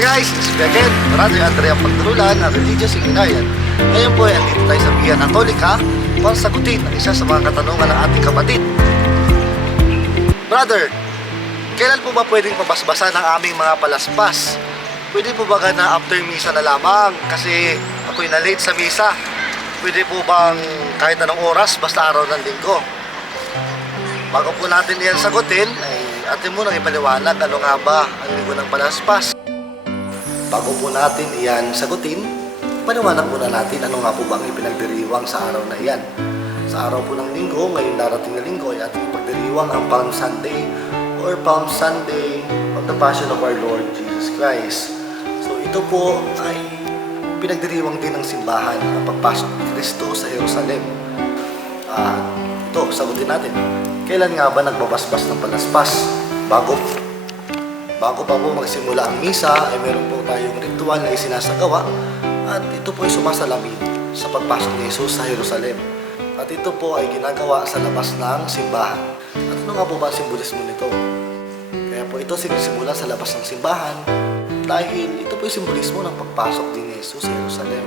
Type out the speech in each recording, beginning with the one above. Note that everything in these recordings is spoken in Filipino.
Hi guys, it's me again, Brother Andrea Pagdurulan, na religious Ignayan. Ngayon po ay andito tayo sa Via Catholica para sagutin ang isa sa mga katanungan ng ating kapatid. Brother, kailan po ba pwedeng pabasbasan ang aming mga palaspas? Pwede po ba na after misa na lamang? Kasi ako'y na-late sa misa. Pwede po bang kahit anong oras, basta araw ng linggo? Bago po natin yan sagutin, ay atin munang ipaliwanag ano nga ba ang linggo ng palaspas. Bago po natin iyan sagutin, paliwanag muna natin ano nga po ba ang ipinagdiriwang sa araw na iyan. Sa araw po ng linggo, ngayong darating na linggo ay ating ipagdiriwang ang Palm Sunday or Palm Sunday of the Passion of our Lord Jesus Christ. So ito po ay pinagdiriwang din ng simbahan ang pagpasok ni Kristo sa Jerusalem. Ito, sagutin natin. Kailan nga ba nagbabasbas ng palaspas? Bago pa po magsimula ang misa, ay meron po tayong ritual na isinasagawa at ito po ay sumasalamin sa pagpasok ni Jesus sa Jerusalem. At ito po ay ginagawa sa labas ng simbahan. At ano nga po ba ang simbolismo nito? Kaya po ito sinisimula sa labas ng simbahan dahil ito po ay simbolismo ng pagpasok din ni Jesus sa Jerusalem.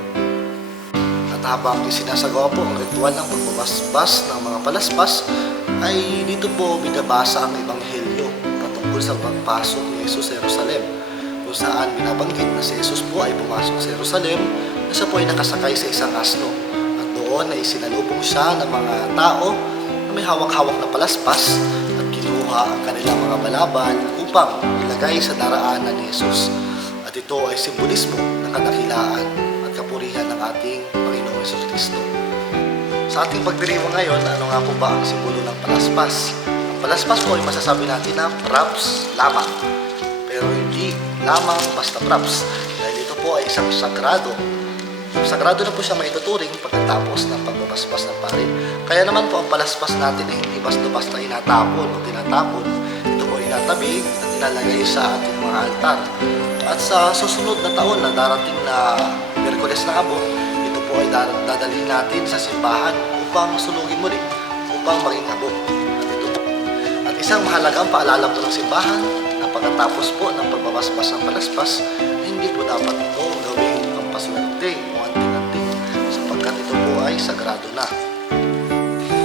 At habang isinasagawa po ang ritual ng pagbabasbas ng mga palaspas, ay dito po binabasa ang Ebanghelyo patungkol sa pagpasok ni Jesus sa Jerusalem, kung saan binabanggit na si Jesus po ay pumasok sa Jerusalem na siya po ay nakasakay sa isang asno at doon ay sinalubong siya ng mga tao na may hawak-hawak na palaspas at kinuha ang kanilang mga balaban upang ilagay sa daraanan ni Jesus. At ito ay simbolismo ng kadakilaan at kapurihan ng ating Panginoong Jesucristo. Sa ating pagdiriwang ngayon, ano nga po ba ang simbolo ng palaspas? Ang palaspas po ay masasabi natin na props lamang. Pero hindi lamang basta props. Dahil ito po ay isang sagrado. Sagrado na po siya maituturing pagkatapos ng pagbabasbas ng pari. Kaya naman po ang palaspas natin ay hindi basta-basta inatapon o tinatapon. Ito po inatabi at ilalagay sa ating mga altar. At sa susunod na taon na darating na Miyerkules na Abo, ay dadalhin natin sa simbahan upang sunugin muli, upang maging abo. At isang mahalagang paalala po ng simbahan na pagkatapos po ng pagbabasbas ng palaspas, hindi po dapat ito gawing pampaswerte o anting-anting sapagkat ito po ay sagrado na.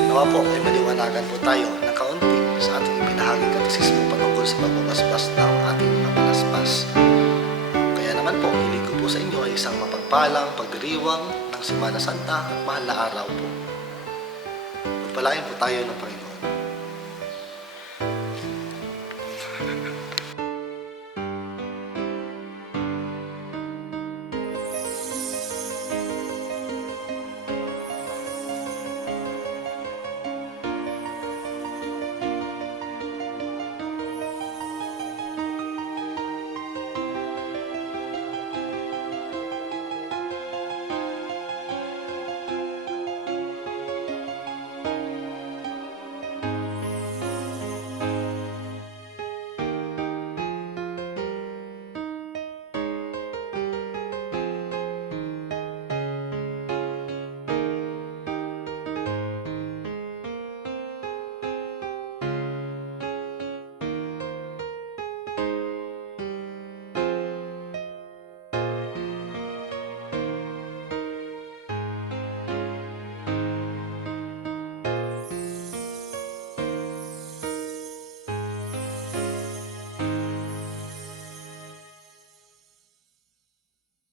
Nawa po ay maliwanagan po tayo ng kaunti sa ating ipinahaging katisismo patungkol sa pagbabasbas ng ating mga palaspas. Kaya naman po, hiling ko po sa inyo ay isang mapagpalang pagdiriwang ng Semana Santa at mahal na araw po. Pagpalain po tayo ng Panginoon.